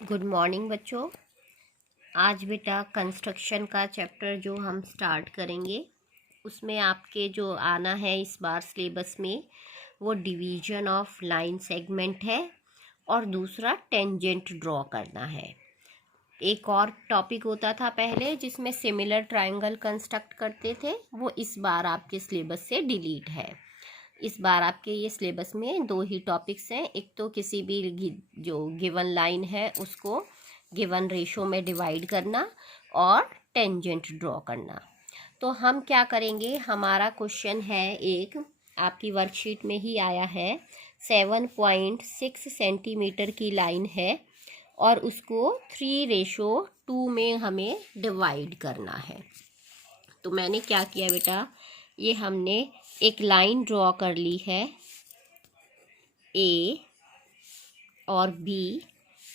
Good morning बच्चों। आज बेटा कंस्ट्रक्शन का चैप्टर जो हम स्टार्ट करेंगे उसमें आपके जो आना है इस बार सिलेबस में वो डिवीजन ऑफ लाइन सेगमेंट है और दूसरा टेंजेंट ड्रॉ करना है। एक और टॉपिक होता था पहले जिसमें सिमिलर ट्रायंगल कंस्ट्रक्ट करते थे, वो इस बार आपके सिलेबस से डिलीट है। इस बार आपके ये सिलेबस में दो ही टॉपिक्स हैं। एक तो किसी भी जो गिवन लाइन है उसको गिवन रेशो में डिवाइड करना और टेंजेंट ड्रॉ करना। तो हम क्या करेंगे, हमारा क्वेश्चन है एक आपकी वर्कशीट में ही आया है। 7.6 सेंटीमीटर की लाइन है और उसको 3:2 में हमें डिवाइड करना है। तो मैंने क्या किया बेटा, ये हमने एक लाइन ड्रॉ कर ली है ए और बी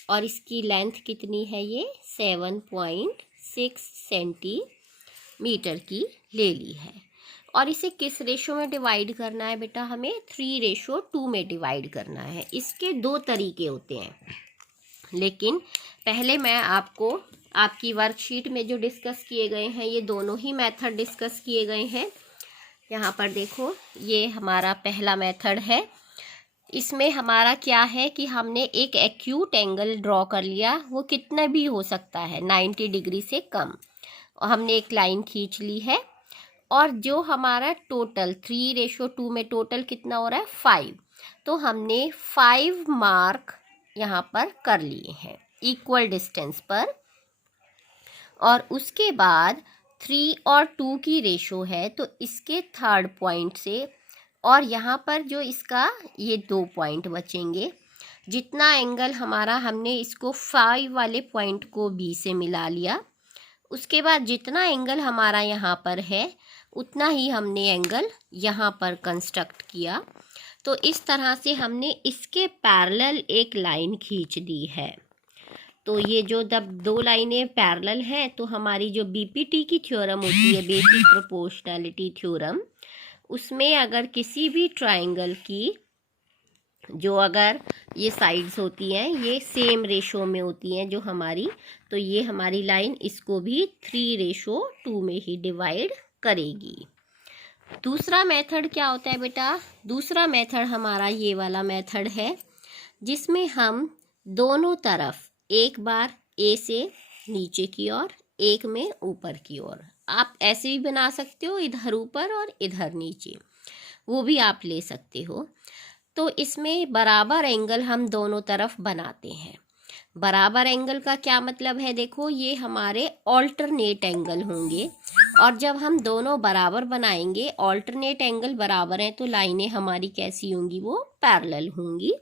और इसकी लेंथ कितनी है, ये 7.6 सेंटीमीटर की ले ली है। और इसे किस रेशो में डिवाइड करना है बेटा, हमें 3:2 में डिवाइड करना है। इसके दो तरीके होते हैं, लेकिन पहले मैं आपको आपकी वर्कशीट में जो डिस्कस किए गए हैं ये दोनों ही मेथड डिस्कस किए गए हैं। यहाँ पर देखो, ये हमारा पहला मेथड है। इसमें हमारा क्या है कि हमने एक एक्यूट एंगल ड्रॉ कर लिया, वो कितना भी हो सकता है 90 डिग्री से कम, और हमने एक लाइन खींच ली है। और जो हमारा टोटल 3:2 में टोटल कितना हो रहा है 5, तो हमने 5 मार्क यहाँ पर कर लिए हैं इक्वल डिस्टेंस पर। और उसके बाद 3 और 2 की रेशो है, तो इसके थर्ड पॉइंट से और यहाँ पर जो इसका ये 2 पॉइंट बचेंगे। जितना एंगल हमारा, हमने इसको 5 वाले पॉइंट को बी से मिला लिया। उसके बाद जितना एंगल हमारा यहाँ पर है उतना ही हमने एंगल यहाँ पर कंस्ट्रक्ट किया। तो इस तरह से हमने इसके पैरेलल एक लाइन खींच दी है। तो ये जो जब दो लाइनें पैरेलल हैं तो हमारी जो बीपीटी की थ्योरम होती है, बेसिक प्रोपोर्शनैलिटी थ्योरम, उसमें अगर किसी भी ट्रायंगल की जो अगर ये साइड्स होती हैं ये सेम रेशो में होती हैं जो हमारी, तो ये हमारी लाइन इसको भी 3:2 में ही डिवाइड करेगी। दूसरा मेथड क्या होता है बेटा, दूसरा मेथड हमारा ये वाला मेथड है जिसमें हम दोनों तरफ एक बार ए से नीचे की ओर, एक में ऊपर की ओर, आप ऐसे भी बना सकते हो, इधर ऊपर और इधर नीचे, वो भी आप ले सकते हो। तो इसमें बराबर एंगल हम दोनों तरफ बनाते हैं। बराबर एंगल का क्या मतलब है, देखो ये हमारे ऑल्टरनेट एंगल होंगे, और जब हम दोनों बराबर बनाएंगे, ऑल्टरनेट एंगल बराबर हैं, तो लाइनें हमारी कैसी होंगी, वो पैरेलल होंगी।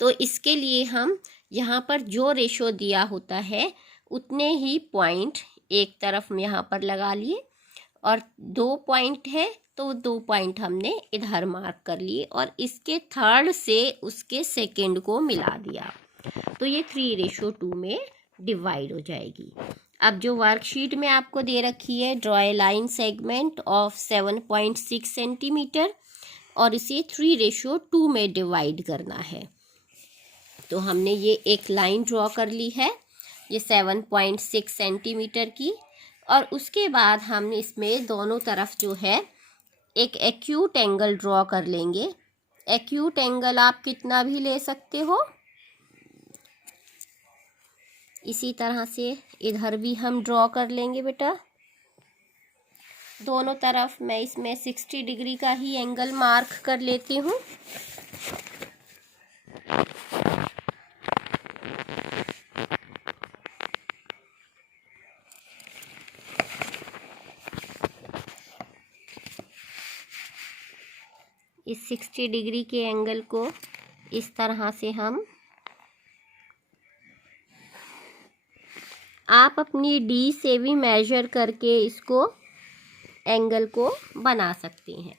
तो इसके लिए हम यहाँ पर जो रेशो दिया होता है उतने ही पॉइंट एक तरफ में यहाँ पर लगा लिए, और 2 पॉइंट है तो 2 पॉइंट हमने इधर मार्क कर लिए, और इसके थर्ड से उसके सेकंड को मिला दिया, तो ये 3:2 में डिवाइड हो जाएगी। अब जो वर्कशीट में आपको दे रखी है, draw a line segment of 7.6 centimetre और इसे 3:2 में डिवाइड करना है। तो हमने ये एक लाइन ड्रॉ कर ली है, ये 7.6 सेंटीमीटर की, और उसके बाद हम इसमें दोनों तरफ जो है एक एक्यूट एंगल ड्रॉ कर लेंगे। एक्यूट एंगल आप कितना भी ले सकते हो। इसी तरह से इधर भी हम ड्रॉ कर लेंगे बेटा। दोनों तरफ मैं इसमें 60 डिग्री का ही एंगल मार्क कर लेती हूँ। इस 60 डिग्री के एंगल को इस तरह से हम, आप अपनी डी से भी मेजर करके इसको एंगल को बना सकते हैं।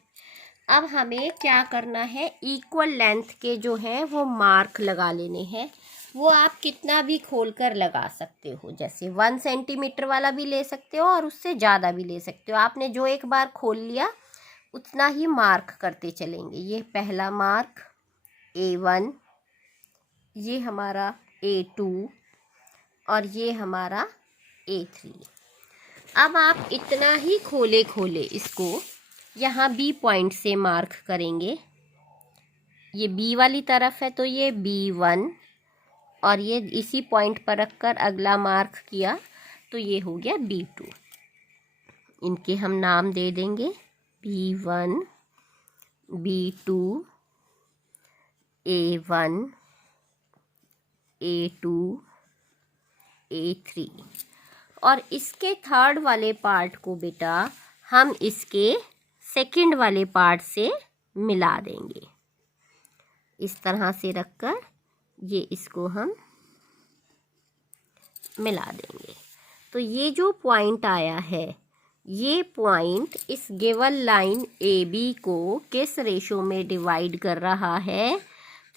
अब हमें क्या करना है, इक्वल लेंथ के जो हैं वो मार्क लगा लेने हैं। वो आप कितना भी खोलकर लगा सकते हो, जैसे 1 सेंटीमीटर वाला भी ले सकते हो और उससे ज़्यादा भी ले सकते हो। आपने जो एक बार खोल लिया उतना ही मार्क करते चलेंगे। ये पहला मार्क A1, ये हमारा A2 और ये हमारा A3। अब आप इतना ही खोले खोले इसको यहाँ B पॉइंट से मार्क करेंगे। ये B वाली तरफ है तो ये B1 और ये इसी पॉइंट पर रखकर अगला मार्क किया तो ये हो गया B2। इनके हम नाम दे देंगे B1, B2, A1, A2, A3 और इसके थर्ड वाले पार्ट को बेटा हम इसके सेकंड वाले पार्ट से मिला देंगे। इस तरह से रखकर ये इसको हम मिला देंगे। तो ये जो पॉइंट आया है, ये पॉइंट इस गिवन लाइन AB को किस रेशो में डिवाइड कर रहा है?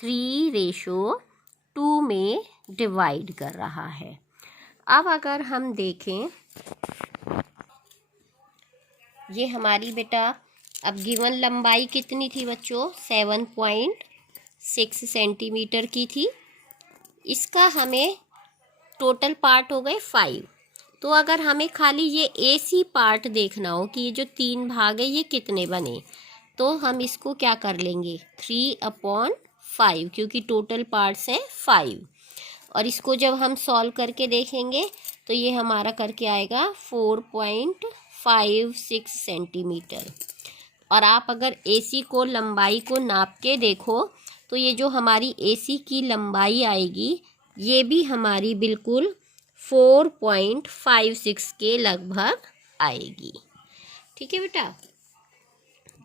3:2 में डिवाइड कर रहा है। अब अगर हम देखें, ये हमारी बेटा अब गिवन लंबाई कितनी थी बच्चों? 7.6 सेंटीमीटर की थी। इसका हमें टोटल पार्ट हो गए 5। तो अगर हमें खाली ये AC पार्ट देखना हो कि ये जो 3 भाग है ये कितने बने, तो हम इसको क्या कर लेंगे? 3/5 क्योंकि टोटल पार्ट्स हैं 5। और इसको जब हम सॉल्व करके देखेंगे तो ये हमारा करके आएगा 4.56 सेंटीमीटर। और आप अगर AC को लंबाई को नाप के देखो तो ये जो हमारी AC की लंबाई आएगी ये भी हमारी बिल्कुल 4.56 के लगभग आएगी। ठीक है बेटा।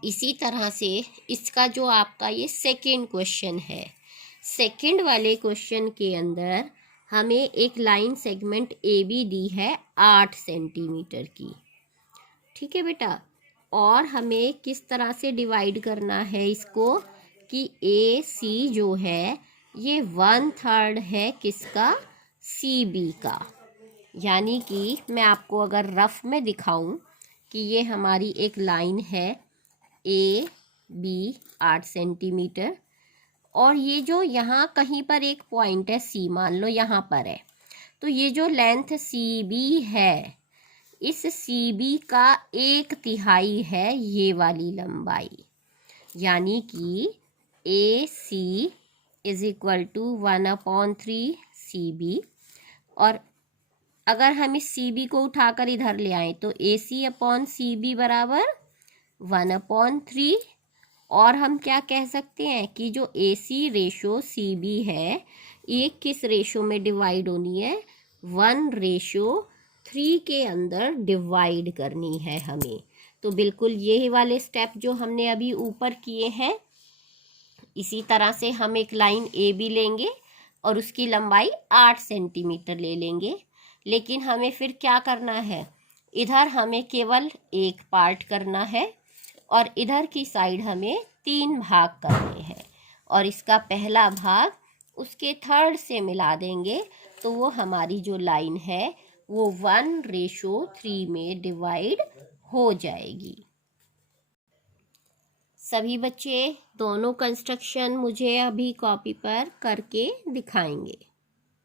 इसी तरह से इसका जो आपका ये सेकंड क्वेश्चन है, सेकंड वाले क्वेश्चन के अंदर हमें एक लाइन सेगमेंट AB दी है 8 सेंटीमीटर की। ठीक है बेटा। और हमें किस तरह से डिवाइड करना है इसको कि AC जो है ये 1/3 है किसका? CB का। यानी कि मैं आपको अगर रफ में दिखाऊं कि ये हमारी एक लाइन है AB 8 सेंटीमीटर और ये जो यहाँ कहीं पर एक पॉइंट है C, मान लो यहाँ पर है, तो ये जो लेंथ CB है, इस CB का 1/3 है ये वाली लंबाई। यानी कि AC = 1/3 CB। और अगर हम इस CB को उठाकर इधर ले आए तो AC/CB बराबर 1/3। और हम क्या कह सकते हैं कि जो AC रेशो CB है ये किस रेशो में डिवाइड होनी है? 1:3 के अंदर डिवाइड करनी है हमें। तो बिल्कुल ये वाले स्टेप जो हमने अभी ऊपर किए हैं, इसी तरह से हम एक लाइन AB लेंगे और उसकी लंबाई 8 सेंटीमीटर ले लेंगे। लेकिन हमें फिर क्या करना है? इधर हमें केवल एक पार्ट करना है और इधर की साइड हमें 3 भाग करने हैं और इसका पहला भाग उसके थर्ड से मिला देंगे तो वो हमारी जो लाइन है वो 1:3 में डिवाइड हो जाएगी। सभी बच्चे दोनों कंस्ट्रक्शन मुझे अभी कॉपी पर करके दिखाएंगे।